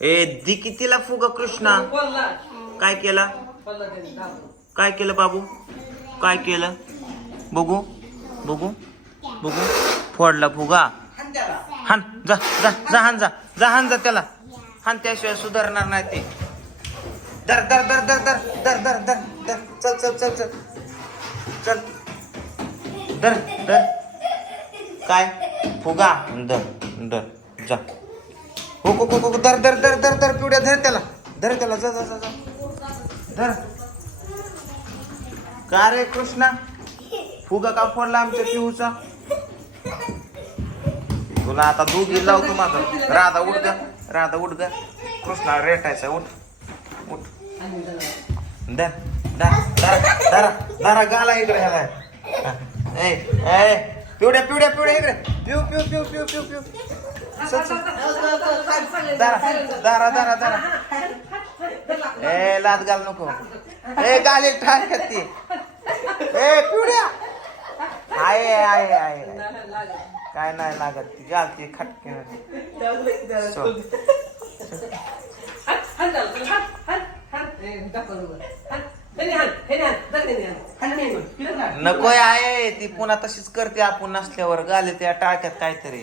ए दी कितीला फुगा कृष्णा. काय केला? काय केलं बाबू? काय केलं? बघू बघू बघू. फोडला फुगा. हाण हान जा जा जा हान जा जा हान जा त्याला. हान त्याशिवाय सुधारणार नाही ते. दर दर दर दर दर दर दर दर दर चल चल चल चल. चल. दर दर काय? फुगा. दर दर जा. हो को को हो दर दर दर दर दर पिवड्या धर त्याला. धर त्याला जा जा जा जा. धर. का रे कृष्णा? फुगा का फोडला आमच्या पिऊचा? तुला आता दोघी लावतो माझं. राधा उठ ग. राधा उठ ग. कृष्णा रेटायचा उठ. उठ. धर त्याला. दर गाला इकडे ह्याला. ए ए पिवड्या पिवड्या पिवड्या इकडे. पिऊ पिऊ पिऊ पिऊ पिऊ पिऊ. दारा दारा दारा ए लाद घाल नको. ए गाली ठाय ती. ए पिवड्या. आहे आहे आहे काय नाही लागत ती. गालती खटके नको आहे ती पुन्हा तशीच करते आपण नसल्यावर. गाले त्या टाळक्यात काहीतरी.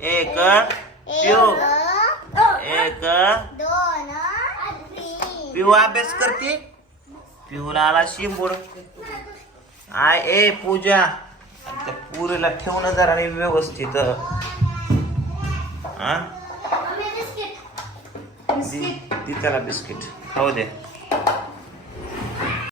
एक पिऊ. एक दोन पिऊ अभ्यास करते. पिऊला आला शिंबूड. आय ए पूजा. त्या पुरीला ठेवणं जरा व्यवस्थित. हा दी त्याला बिस्किट. खाऊ दे.